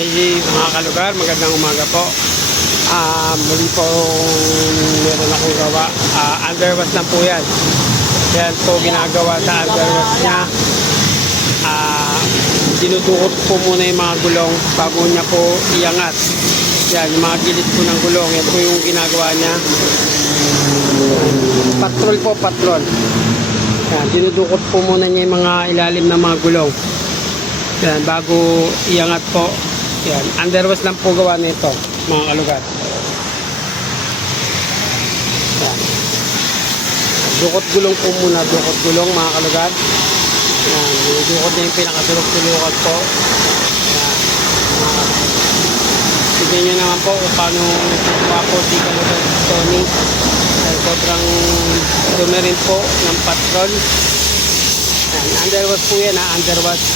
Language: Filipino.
Mga kalugar, magandang umaga po. Muli po meron akong gawa. Underwash lang po yan. Yan po ginagawa sa underwash niya. Dinudukot po muna yung mga gulong bago niya po iangat. Yan, yung mga gilid po ng gulong. Yan po yung ginagawa niya. Patrol po, patrol. Yan, dinudukot po muna niya yung mga ilalim ng mga gulong. Yan, bago iangat po. Yan, underwash lang po gawa nito, mga kalugar. Yan. Dukot gulong po muna, dukot gulong mga kalugar. Yan, dukot na yung pinakasulok-sulukat po. Yan, mga kalugar. Tignan nyo naman po kung paano kukuha po si kalugar Tony. Yan, sobrang dumi rin po ng patrol. Yan, underwash po yan, underwash.